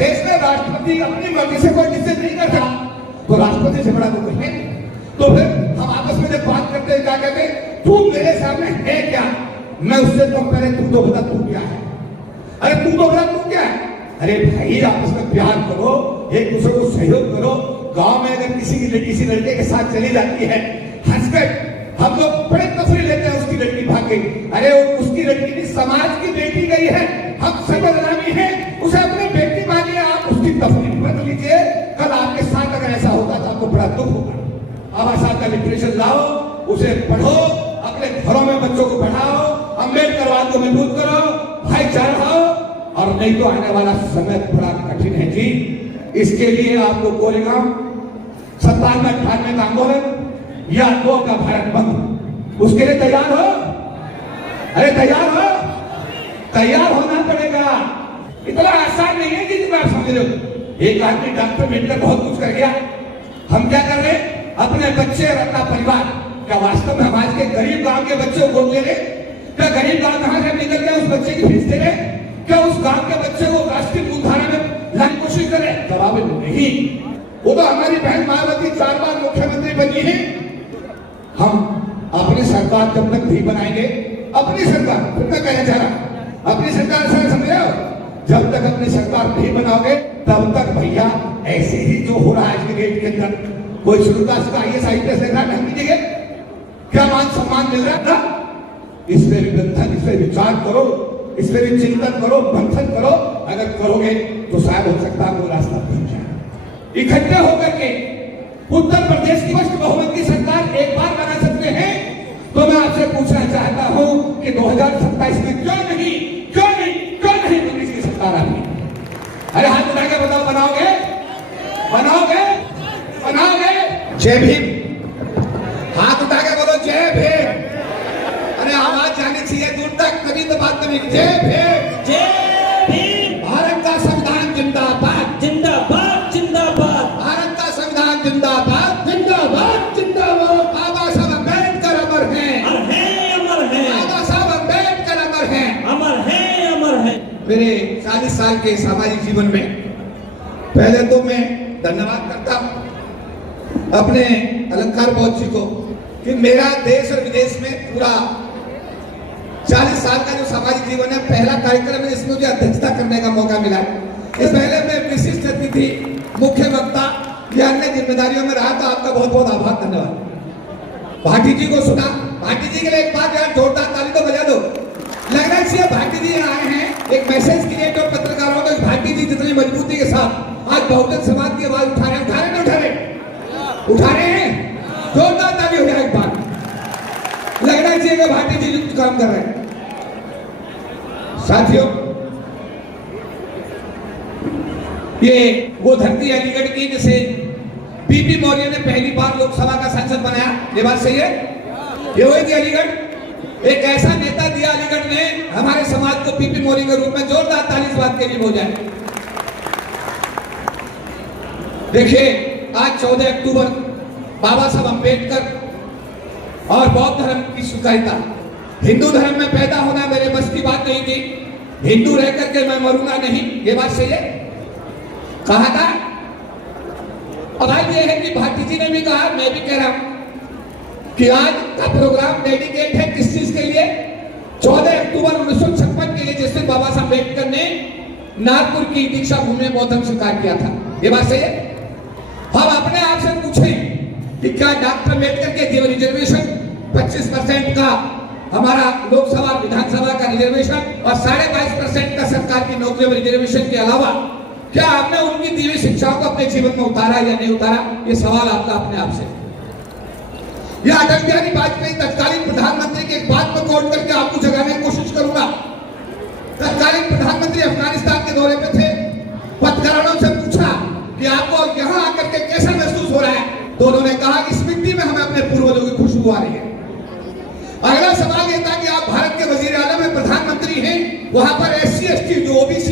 देश में राष्ट्रपति अपनी मर्जी से कोई डिसीजन नहीं करता तो राष्ट्रपति से बड़ा तो कोई है। तो फिर हम आपस में जब बात करते हैं क्या कहते हैं, तू मेरे सामने है क्या, मैं उससे कम पहले तू तो बता तू क्या है, अरे तू तो बता तू क्या है। अरे भाई आपस में प्यार करो, एक दूसरे को सहयोग करो। गांव में अगर किसी की लड़की किसी लड़के के साथ चली जाती है हंसकर, हम लोग बड़े तफरी लेते हैं उसकी लड़की भाग गई, अरे उसकी लड़की नहीं समाज की बेटी गई है, हम सब बदनामी है, उसे अपनी बेटी मानिए, आप उसकी तफरी मत लीजिए। कल आपके साथ अगर ऐसा होता तो आपको बड़ा दुख होगा। आवासा का लिटरेचर लाओ, उसे पढ़ो, अपने घरों में बच्चों को पढ़ाओ, अम्बेडकरवाद को मजबूत करो, भाईचारा हो, और नहीं तो आने वाला समय बड़ा कठिन है जी। इसके लिए आपको कोरेगांव 97-98 का आंदोलन या 2 का भारत बंद, उसके लिए तैयार हो, अरे तैयार हो, तैयार होना पड़ेगा। इतना आसान नहीं है जितना आप समझ रहे हो। एक आदमी डॉक्टर मेडिकल बहुत कुछ कर गया, हम क्या कर रहे हैं, अपने बच्चे और अपना परिवार, क्या वास्तव में हमारे के गरीब गांव के बच्चे को गोद ले रहे, क्या गरीब गांव कहां से निकल गया उस बच्चे की फीस दे रहे, क्या उस गांव के बच्चे को राष्ट्रीय मुख्यधारा में लाने की कोशिश कर रहे? जवाब नहीं। वो तो हमारी बहन मायावती 4 बार मुख्यमंत्री बनी है। हम अपनी सरकार जब तक नहीं बनाएंगे, अपनी सरकार, फिर मैं कहना चाह रहा, अपनी सरकार से समझ रहे हो, जब तक अपनी सरकार नहीं बनाओगे तब तक भैया ऐसे ही जो हो रहा है आज के डेट के अंदर, कोई शुरुता से IAS IPS लेना ढंग की जगह क्या मान सम्मान मिल रहा था, इस पे भी मंथन, इस पे विचार करो, इस पे भी चिंतन करो, मंथन करो। अगर करोगे तो शायद हो सकता है वो रास्ता बन जाए। इकट्ठे होकर के उत्तर प्रदेश की स्पष्ट बहुमत की सरकार एक बार बना सकते हैं। तो मैं आपसे पूछना चाहता हूं कि 2027 में क्यों नहीं कांग्रेस की सरकार आएगी? अरे हाथ उठा के बताओ, बनाओगे, बनाओगे, बनाओगे? जय भीम, हाथ उठा के बोलो जय भीम। अरे आवाज जानी चाहिए दूर तक, तभी तो बात करेंगे। जय भीम, जय भीम। भारत का संविधान जिंदाबाद, जिंदाबाद, जिंदाबाद। भारत का संविधान जिंदाबाद, जिंदाबाद, जिंदाबाद। बाबा साहब अम्बेडकर अमर हैं, अमर हैं। बाबा साहब अम्बेडकर अमर हैं, अमर हैं, अमर हैं। मेरे 40 साल के सामाजिक जीवन में पहले तो मैं धन्यवाद करता हूं अपने अलंकार बौद्ध जी को कि मेरा देश और विदेश में पूरा 40 साल का जो सामाजिक जीवन है, पहला कार्यक्रम है इसमें मुझे अध्यक्षता करने का मौका मिला। इस पहले मैं विशिष्ट अतिथि, मुख्य वक्ता या अन्य जिम्मेदारियों में रहा, तो आपका बहुत बहुत आभार, धन्यवाद। भाटी जी को सुना, भाटी जी के लिए एक बार यार जोरदार ताली तो बजा दो। लगना चाहिए भाटी जी आए हैं एक मैसेज क्रिएट और पत्रकारों को, भाटी जी जितनी मजबूती के साथ आज बहुजन समाज की आवाज उठा रहे हैं, उठा रहे हैं, जोरदार ताली हो जाए एक बार। लगना चाहिए कि भाटी जी युक्त काम कर रहे हैं। साथियों, ये वो धरती अलीगढ़ की जिसे पीपी मौर्य ने पहली बार लोकसभा का सांसद बनाया, ये बात सही है? ये वही थी अलीगढ़, एक ऐसा नेता दिया अलीगढ़ ने हमारे समाज को पीपी मौर्य के रूप में। जोरदार ताली इस बात के लिए हो जाए। देखिए आज 14 अक्टूबर बाबा साहब अम्बेडकर और बौद्ध धर्म की स्वीकारिता। हिंदू धर्म में पैदा होना मेरे बस की बात नहीं थी, हिंदू रह करके मैं मरूंगा नहीं, ये बात सही है? कहा था। अब आज ये है कि भाटी जी ने भी कहा, मैं भी कह रहा हूं कि आज का प्रोग्राम डेडिकेट है किस चीज के लिए? 14 अक्टूबर 1956 के लिए, जिस दिन बाबा साहब अम्बेडकर ने नागपुर की दीक्षा भूमि में बौद्ध धर्म स्वीकार किया था। ये बात सही है? हम अपने आप से पूछें कि क्या डॉक्टर अम्बेडकर के रिजर्वेशन 25% का हमारा लोकसभा विधानसभा का रिजर्वेशन और 22.5% का सरकार की नौकरियों में रिजर्वेशन के अलावा क्या आपने उनकी दी हुई शिक्षाओं को अपने जीवन में उतारा या नहीं उतारा? ये सवाल आपका अपने आप से। यह अटल बिहारी वाजपेयी तत्कालीन प्रधानमंत्री की एक बात को कोट करके आपको जगाने की कोशिश करूंगा। तत्कालीन प्रधानमंत्री अफगानिस्तान के दौरे पे थे, पत्रकारों से पूछा कि आपको यहाँ आकर के कैसा महसूस हो रहा है? तो उन्होंने कहा कि इस मिट्टी में हमें अपने पूर्वजों की खुशबू आ रही है। अगला सवाल यह था कि आप भारत के वजीर आलम में प्रधानमंत्री हैं, वहां पर SC ST जो OBC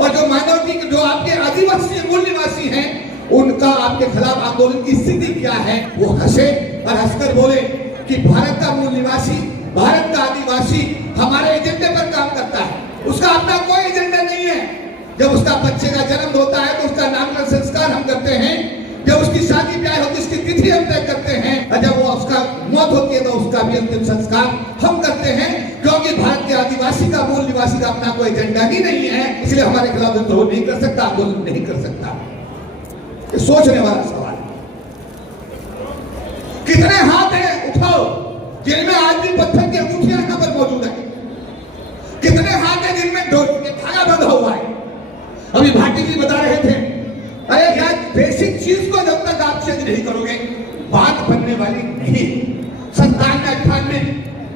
और जो माइनॉरिटी जो आपके आदिवासी मूल निवासी हैं, उनका आपके खिलाफ आंदोलन की स्थिति क्या है? वो हंसे और हंसकर बोले कि भारत का मूल निवासी, भारत का आदिवासी हमारे एजेंडे पर काम करता है, उसका अपना कोई एजेंडा नहीं है। जब उसका बच्चे का जन्म होता संस्कार हम करते हैं, क्योंकि भारत के आदिवासी का, मूल निवासी का अपना कोई एजेंडा ही नहीं है, इसलिए हमारे खिलाफ विद्रोह नहीं कर सकता, आंदोलन नहीं कर सकता। ये सोचने वाला सवाल है। कितने हाथ हैं उठाओ जिनमें आज भी पत्थर की अंगूठियां यहां पर मौजूद है? कितने हाथ हैं जिनमें धागा बंधा हुआ है? अभी भाटी जी बता रहे थे, अरे यार बेसिक चीज को जब तक आप चेंज नहीं करोगे बात बनने वाली नहीं। 97-98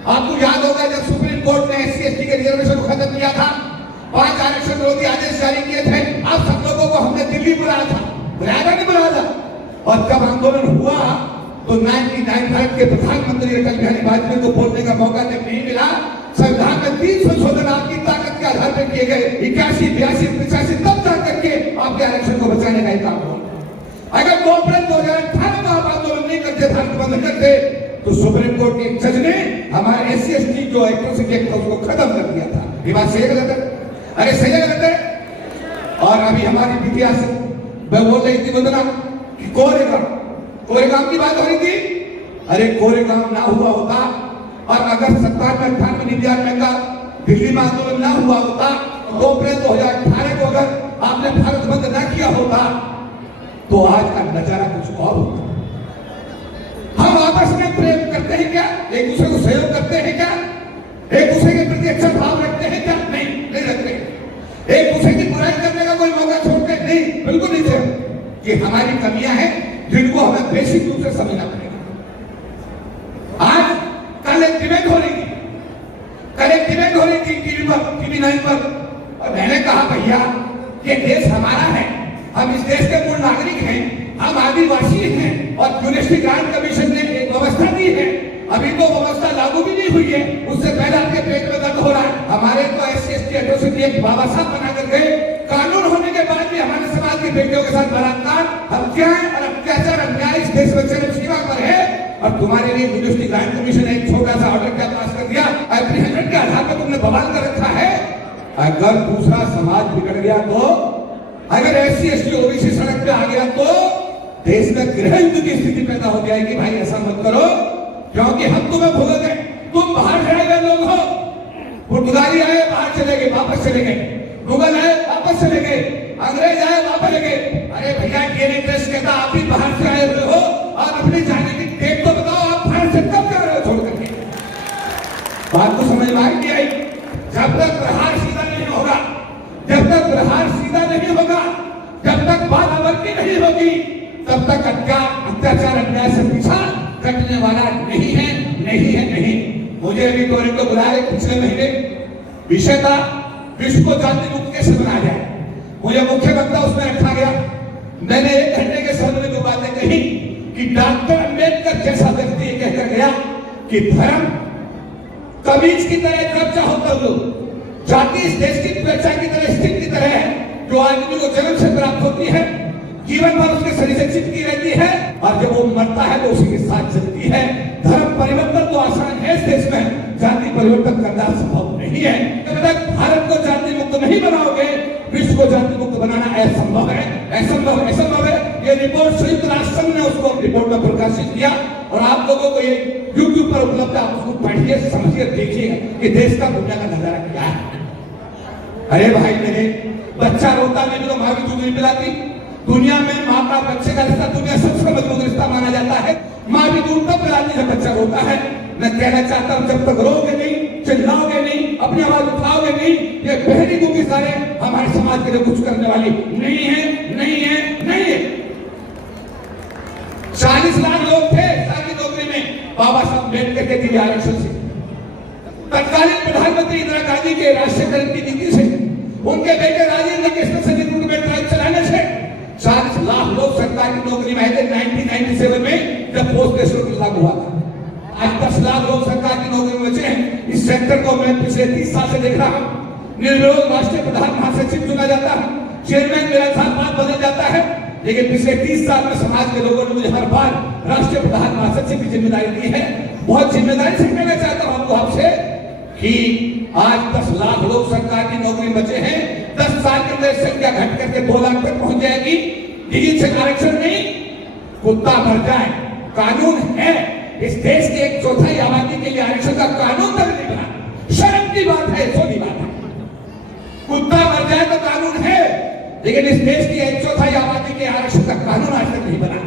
आपको याद होगा जब सुप्रीम कोर्ट ने SC/ST के रिजर्वेशन को खत्म किया था, 5 आरक्षण विरोधी आदेश जारी किए थे। आप सब लोगों को हमने दिल्ली बुलाया था, बुलाया नहीं बुलाया था? और जब आंदोलन हुआ तो 99 भारत के प्रधानमंत्री अटल बिहारी वाजपेयी को बोलने का मौका जब नहीं मिला, संविधान में 3 संशोधन आपकी ताकत के आधार पर किए गए, 81, 82, 85 तब जा करके आपके आरक्षण को बचाने का काम हुआ। अगर 2 अप्रैल 2018 में आप आंदोलन नहीं करते, भारत बंद करते, तो सुप्रीम कोर्ट के जज ने हमारे SC/ST जो एट्रोसिटी एक्ट उसको खत्म कर दिया था। ये बात सही गलत है? अरे सही गलत है? और अभी हमारी बिटिया से मैं बोल रही थी बदला कि कोरेगांव की बात हो रही थी। अरे कोरेगांव ना हुआ होता और अगर 97-98-99 का दिल्ली में आंदोलन ना हुआ होता, 2 अप्रैल 2018 को अगर आपने भारत बंद ना किया होता, तो आज का नजारा कुछ और होता। हम आपस में प्रेम करते हैं क्या? एक दूसरे को सहयोग करते हैं क्या? एक दूसरे के प्रति अच्छा भाव रखते हैं क्या? नहीं रखते। एक दूसरे की बुराई करने का कोई मौका छोड़ते नहीं, बिल्कुल नहीं थे। ये हमारी कमियां हैं जिनको हमें बेसिक रूप से समझना पड़ेगा। आज कल एक डिबेट हो रही थी टीवी 9 पर, और मैंने कहा भैया ये देश हमारा है, हम इस देश के मूल नागरिक हैं, हम आदिवासी हैं, और यूनिवर्सिटी ग्रांट कमीशन ने एक व्यवस्था दी है, अभी तो व्यवस्था लागू भी नहीं हुई है, उससे पहले आपके पेट में दर्द हो रहा है। हमारे तो SC/ST एट्रोसिटी एक बाबा साहब बना कर गए, कानून होने के बाद भी हमारे समाज की बेटियों के साथ बलात्कार, हत्याएं और अत्याचार, अन्याय इस देश में चरम सीमा पर है। और तुम्हारे लिए यूनिवर्सिटी ग्रांट कमीशन ने एक छोटा सा ऑर्डर क्या पास कर दिया, एप्रीहेंशन के आधार पर तुमने बवाल कर रखा है। अगर दूसरा समाज बिगड़ गया तो, अगर SC/ST OBC सड़क पे आ गया तो देश में गृह युद्ध की स्थिति पैदा हो जाएगी। भाई ऐसा मत करो, क्योंकि हम तुम्हें भूल गए, तुम बाहर रह गए लोग हो। पुर्तगाली आए बाहर चले गए, वापस चले गए, मुगल आए वापस चले गए, अंग्रेज आए वापस चले गए। अरे भैया ये इंटरेस्ट कहता आप भी बाहर से आए हुए हो, और अपने जाने की डेट तो बताओ, आप भारत से कब जा रहे हो छोड़ करके? बात को समझ में आई? जब तक प्रहार सीधा नहीं होगा, जब तक प्रहार सीधा नहीं होगा, जब तक बात अवधि नहीं होगी, तब तक अत्याचार अन्याय से पीछा कटने वाला नहीं है, नहीं है, नहीं। मुझे अभी तो इनको बुलाया पिछले महीने, विषय था विश्व को जाति मुक्त कैसे बनाया जाए। मुझे मुख्य वक्ता उसमें रखा गया। मैंने 1 घंटे के समय में जो बातें कही कि डॉक्टर अंबेडकर जैसा व्यक्ति कहकर गया कि धर्म कमीज की तरह जब चाहो तब लो, जाति इस देश की त्वचा की तरह, स्टिक की तरह है, जो आदमी को जन्म से प्राप्त होती है, जीवन भर उसके शरीर से चिपकी रहती है, और जब वो मरता है तो उसी के साथ चलती है। धर्म परिवर्तन तो आसान है इस देश में, जाति परिवर्तन करना संभव नहीं है। जब तक भारत को जाति मुक्त नहीं बनाओगे, विश्व को जाति मुक्त बनाना असंभव है, असंभव है। ये रिपोर्ट संयुक्त राष्ट्र संघ ने उसको रिपोर्ट में प्रकाशित किया, और आप लोगों को ये YouTube पर उपलब्ध है, आप उसको पढ़िए, समझिए, देखिए कि देश का, दुनिया का नजारा क्या है। अरे भाई मेरे, बच्चा रोता नहीं तो माँ भी दूध नहीं पिलाती। दुनिया में माँ का बच्चे का रिश्ता दुनिया सबसे मजबूत रिश्ता माना जाता है। माँ भी दूध तब पिलाती जब बच्चा रोता है। मैं कहना चाहता हूँ, जब तक रोगे नहीं, चिल्लाओगे नहीं, अपनी आवाज उठाओगे नहीं, ये बहरी दूंगी सारे हमारे समाज के लिए कुछ करने वाली नहीं है, नहीं है, नहीं है। 40 लाख लोग थे सरकारी नौकरी में बाबा साहब अम्बेडकर के दिए आरक्षण से। तत्कालीन प्रधानमंत्री इंदिरा गांधी के राष्ट्रीयकरण की नीति से, उनके बेटे राजेंद्र कृष्ण से रिक्रूटमेंट ड्राइव चलाने से 40 लाख लोग सरकारी नौकरी में आए थे 1997 में, जब पोस्ट ग्रेजुएट लागू हुआ था। आज 10 लाख लोग सरकार की नौकरी में बचे हैं। इस सेक्टर को मैं पिछले 30 साल से देख रहा हूँ। निर्विरोध राष्ट्रीय प्रधान महासचिव चुना जाता है, चेयरमैन मेरा साथ बात बदल जाता है, लेकिन पिछले 30 साल में समाज के लोगों ने मुझे हर बार राष्ट्रीय प्रधान महासचिव की जिम्मेदारी दी है। बहुत जिम्मेदारी से कहना चाहता हूँ आपको, आपसे कि आज 10 लाख लोग सरकार की नौकरी में बचे हैं। 10 साल के अंदर संख्या घट करके 2 लाख तक पहुंच जाएगी। लेकिन से आरक्षण नहीं, कुत्ता मर जाए, कानून है, इस देश की 1/4 आबादी के लिए आरक्षण का कानून तक नहीं बना। शर्म की बात है, सोनी बात है। कुत्ता मर जाए तो कानून है, लेकिन इस देश की 1/4 आबादी के आरक्षण का कानून आज तक नहीं बना।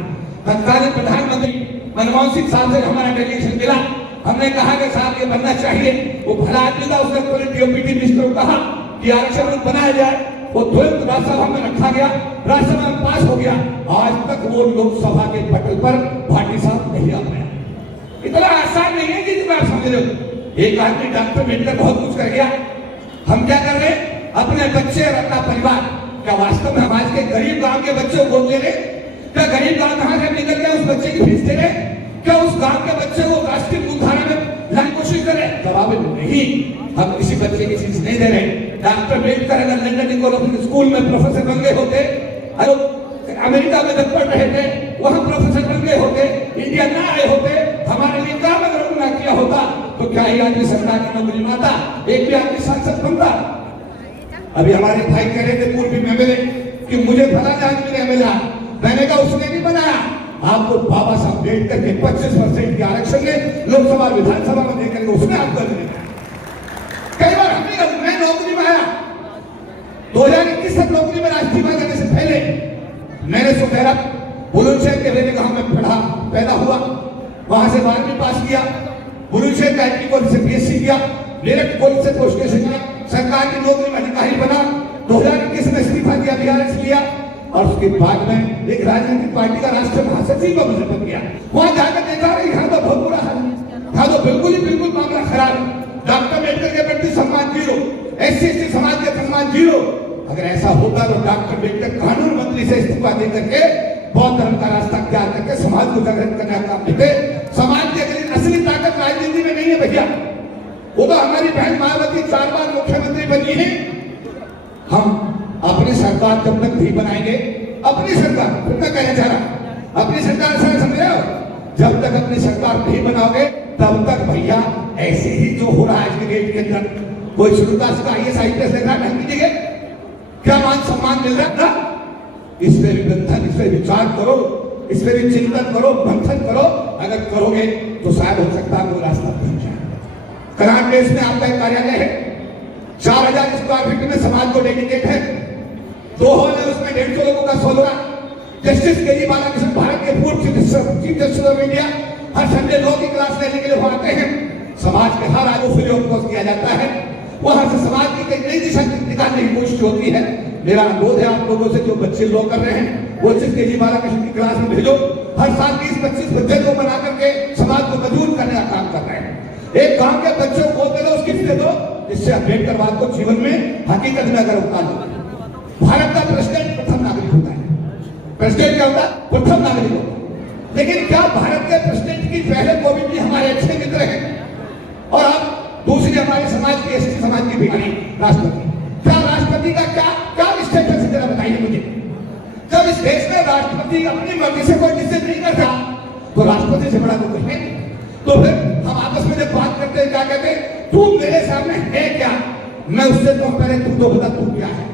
तत्कालीन प्रधानमंत्री मनमोहन सिंह साहब से हमारा डेलीगेशन मिला। हमने कहा कि साहब ये बनना चाहिए। वो भला आदमी था, उसने पूरे डीओपीटी मिनिस्टर को कहा कि आरक्षण बनाया जाए। वो तुरंत राज्यसभा में रखा गया, राज्यसभा में पास हो गया। आज तक वो लोकसभा के पटल पर भाटी साहब नहीं आ पाया। इतना आसान नहीं है कि जितना आप समझ रहे हो। एक आदमी डॉक्टर बनकर बहुत कुछ कर गया, हम क्या कर रहे हैं? अपने बच्चे और अपना परिवार, क्या वास्तव में हमारे के गरीब गांव के बच्चे को गोद ले रहे? क्या गरीब गांव कहां से निकल गया उस बच्चे की फीस दे रहे? क्या उस गांव के बच्चे को राष्ट्रीय मुख्यधारा में लाने की कोशिश कर रहे? जवाब नहीं, हम किसी बच्चे की फीस नहीं दे रहे। डॉक्टर अम्बेडकर अगर लंदन को स्कूल में प्रोफेसर बन गए होते, अमेरिका में जब पढ़ रहे थे वहां प्रोफेसर बन गए होते, इंडिया ना आए होते, हमारे लिए काम अगर ना किया होता, तो क्या ही आदमी सरकार की नौकरी में आता, एक भी आदमी सांसद बनता? अभी हमारे भाई कह रहे थे पूर्व एमएलए कि मुझे फला आदमी ने मिला, मैंने कहा उसने नहीं बनाया, आपको बाबा साहब अम्बेडकर के 25% के आरक्षण ने लोकसभा विधानसभा में देकर उसने आपको दिया। कई बार हमने मैं नौकरी में आया 2021 तक नौकरी में राष्ट्रीय जाने से पहले मैंने सुखेरा बुलंदशहर के मेरे गांव में पढ़ा, पैदा हुआ, वहां से 12वीं पास किया, बुलंदशहर का एमपी कॉलेज से बीएससी किया, मेरठ कॉलेज से पोस्ट ग्रेजुएशन किया, सरकार की नौकरी में अधिकारी बना, 2021 में इस्तीफा दिया, बीआरएस लिया, और उसके बाद में एक राजनीतिक पार्टी का राष्ट्रीय महासचिव का मुझे बन गया। वहां जाकर देखा यहाँ तो बहुत बुरा हाल है, यहाँ तो बिल्कुल मामला खराब है। डॉक्टर अम्बेडकर के प्रति सम्मान जीरो, एससी समाज के सम्मान जीरो। अगर ऐसा होता तो डॉक्टर अम्बेडकर कानून मंत्री से इस्तीफा दे करके बौद्ध धर्म का रास्ता त्याग करके समाज को जागृत करने का काम करते। समाज की असली ताकत राजनीति में नहीं है भैया। वो तो हमारी बहन मायावती 4 बार मुख्यमंत्री बनी है। हम अपनी सरकार जब तक नहीं बनाएंगे, अपनी सरकार फिर मैं कहना चाह रहा, अपनी सरकार से समझ रहे हो, जब तक अपनी सरकार नहीं बनाओगे तब तक भैया ऐसे ही जो हो रहा है आज के डेट के अंदर, कोई शुरुता से आईएएस आईपीएस लेना ढंग की जगह क्या मान सम्मान मिल रहा है? इस पे भी बंधन, इस पे विचार करो, इस पे भी चिंतन करो, मंथन करो। अगर करोगे तो शायद हो सकता है वो रास्ता बन जाए। करान देश में आपका एक कार्यालय है, 4000 स्क्वायर फीट में समाज को डेडिकेट है, 2 हॉल है, उसमें 150 लोगों का सोलरा। जस्टिस केजरीवाल बालाकृष्ण भारत के पूर्व chief justice of India her Sunday law की क्लास लेने के लिए वहां आते हैं। समाज के हर आयु फ्री ऑफ कॉस्ट किया जाता है, वहां से समाज की एक नई दिशा निकालने की कोशिश होती है। मेरा अनुरोध है आप लोगों से, जो बच्चे लॉ कर रहे हैं वो जस्टिस केजरीवाल बालाकृष्ण की क्लास में भेजो। हर साल 20-25 बच्चे को बना करके समाज को मजबूत करने का काम कर रहे हैं। एक गांव के बच्चों को दे दो, उसकी दे दो, इससे अम्बेडकरवाद को जीवन में हकीकत में अगर उतार दो। भारत का प्रेसिडेंट प्रथम नागरिक होता है। प्रेसिडेंट क्या होता है? प्रथम नागरिक होता है। लेकिन क्या भारत के प्रेसिडेंट की पहले कोविंद जी हमारे अच्छे मित्र हैं और अब दूसरी हमारे समाज की एसटी समाज की भिखारी राष्ट्रपति? क्या राष्ट्रपति का क्या स्टेटस है जरा बताइए मुझे। जब इस देश में राष्ट्रपति अपनी मर्जी से कोई डिसीजन नहीं करता तो राष्ट्रपति से बड़ा तो कोई है। तो फिर हम आपस में जब बात करते हैं क्या कहते हैं? तू मेरे सामने है क्या, मैं उससे तो पहले तू तो बता तू क्या है।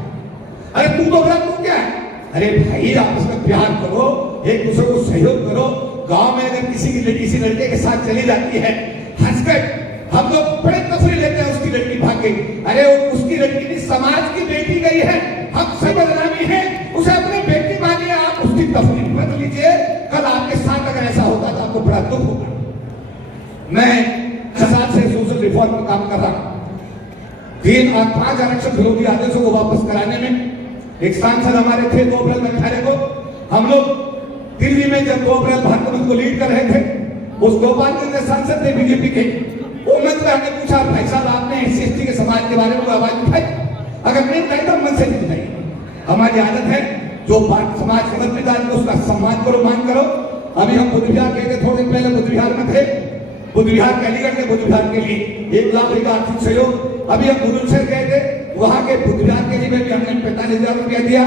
अरे तू तो बता तू क्या है। अरे भाई आपस में प्यार करो, एक दूसरे को सहयोग करो। गांव में अगर किसी की लड़की किसी लड़के के साथ चली जाती है, हंसकर हम लोग बड़े तफरी लेते हैं, उसकी लड़की भाग गई। अरे उसकी लड़की नहीं, समाज की बेटी गई है, हम सब बदनामी है, उसे अपनी बेटी मानिए, आप उसकी तफरी मत लीजिए। कल आपके साथ अगर ऐसा होता तो आपको बड़ा दुख होगा। मैं 6 साल से सोशल रिफॉर्म में काम कर रहा हूं। 5 आरक्षण विरोधी आदेशों को वापस कराने में एक सांसद हमारे थे 2 अप्रैल 2018 को। हम लोग दिल्ली में जब 2 अप्रैल भारत को लीड कर रहे थे, उस गोपालगंज के सांसद थे बीजेपी के, वो मंत्री हमने पूछा भाई साहब आपने एससी के समाज के बारे में आवाज उठाई? अगर नहीं उठाई तो मन से नहीं उठाई। हमारी आदत है जो बात समाज के मंत्री डाल उसका सम्मान करो, मान करो। अभी हम बुद्ध विहार गए थे, थोड़े दिन पहले बुद्ध विहार में थे। बुद्ध विहार के अलीगढ़ के बुद्ध विहार के लिए 1 लाख रुपए का आर्थिक सहयोग। अभी हम बुलंदशहर गए थे, वहां के बुद्ध विहार के लिए भी हमने 45,000 रुपया दिया।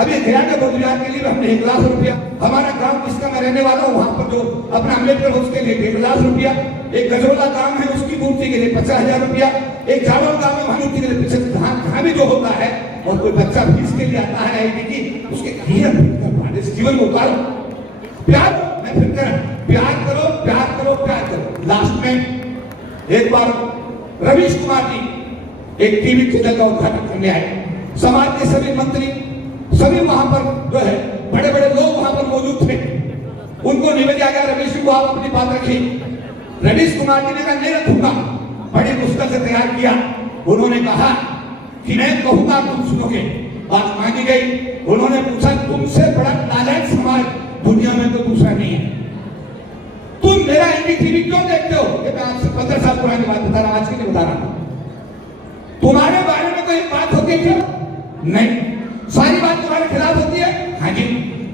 अभी गया के बुद्ध विहार के लिए हमने 1 लाख रुपया। हमारा गांव जिसका मैं रहने वाला हूँ वहां पर जो अपना अम्बेडकर है उसके लिए 1.5 लाख रुपया। एक गजोला गांव है उसकी मूर्ति के लिए 50,000 रुपया। एक झाड़ों गांव में मूर्ति के लिए 50,000 भी जो होता है। और कोई बच्चा फीस के लिए आता है आईडी की, उसके जीवन में उतारो। प्यार मैं फिर कर प्यार करो, प्यार करो, प्यार लास्ट में एक बार रवीश कुमार जी एक टीवी चैनल का उद्घाटन करने आए। समाज के सभी मंत्री, सभी वहां पर जो है बड़े बड़े लोग वहां पर मौजूद थे। उनको निवेदन गया, रवीश जी को आप अपनी बात रखिए। रवीश कुमार जी ने कहा नहीं रखूंगा, बड़ी मुश्किल से तैयार किया। उन्होंने कहा कि मैं कहूंगा तुम सुनोगे। बात मानी गई। उन्होंने पूछा तुमसे बड़ा नालायक समाज दुनिया में तो दूसरा नहीं है, तुम मेरा एनडीटीवी क्यों देखते हो? ये मैं आपसे 15 साल पुरानी बात बता रहा हूं, आज की नहीं बता रहा हूं। तुम्हारे बारे में कोई बात होती है क्या? नहीं। सारी बात तुम्हारे खिलाफ होती है? हाँ जी।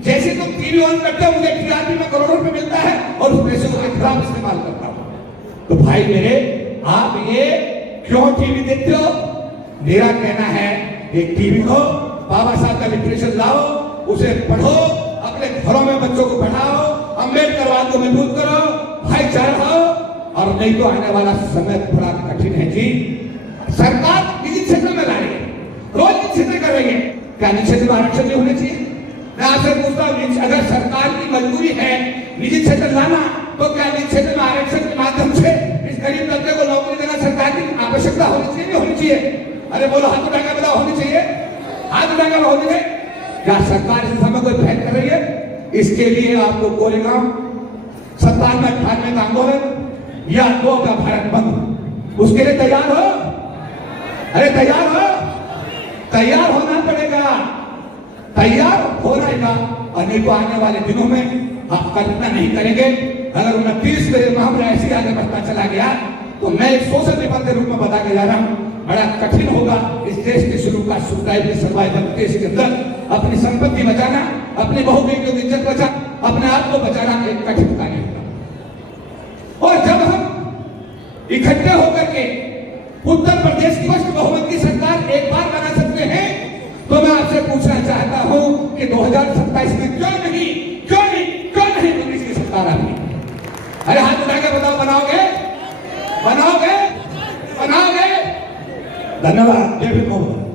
जैसे तुम टीवी ऑन करते हो, मुझे टीआरपी में करोड़ों रुपए मिलता है और उस पैसे को खिलाफ इस्तेमाल करता हूं। तो भाई मेरे, आप ये क्यों टीवी देखते हो? मेरा कहना है एक टीवी को बाबा साहब का लिटरेचर लाओ, उसे पढ़ो, अपने घरों में बच्चों को पढ़ाओ, अम्बेडकरवाद को मजबूत करो, भाईचारा हो। और नहीं तो आने वाला समय थोड़ा कठिन है जी। सरकार निजी क्षेत्र में ला रही है, रोज निजी क्षेत्र कर रही है। क्या निजी क्षेत्र में आरक्षण नहीं होने चाहिए? मैं आपसे पूछता हूँ, अगर सरकार की मजबूरी है निजी क्षेत्र लाना, तो क्या निजी क्षेत्र में आरक्षण के माध्यम से इस गरीब तबके को नौकरी देना सरकार की आवश्यकता होनी चाहिए? नहीं होनी चाहिए? अरे बोलो, हाथ उठाकर बताओ, होनी चाहिए? हाथ उठाकर होनी चाहिए? क्या सरकार इस समय कोई पहल कर रही है? इसके लिए आपको कोरेगांव 97-98 का आंदोलन या 2 का भारत बंद, उसके लिए तैयार हो? अरे तैयार हो? तैयार होना पड़ेगा, तैयार हो रहेगा। और नहीं तो आने वाले दिनों में आप कल्पना नहीं करेंगे, अगर 29 मेरे मामला ऐसे आगे बढ़ता चला गया तो मैं एक सोशल पेपर के रूप में बता के जा रहा हूं, बड़ा कठिन होगा इस देश के शुरू का सुधार सर्वाइवल देश के अंदर अपनी संपत्ति बचाना, अपनी बहू बेटियों की इज्जत बचाना, अपने आप को बचाना एक कठिन कार्य होगा। और जब हम इकट्ठे होकर के उत्तर प्रदेश की स्पष्ट बहुमत की सरकार एक बार बना सकते हैं, तो मैं आपसे पूछना चाहता हूं कि 2027 में क्यों नहीं कांग्रेस की सरकार आएगी? अरे हाथ उठाकर बताओ, बनाओगे? बनाओगे? बनाओगे? धन्यवाद। जय भीम।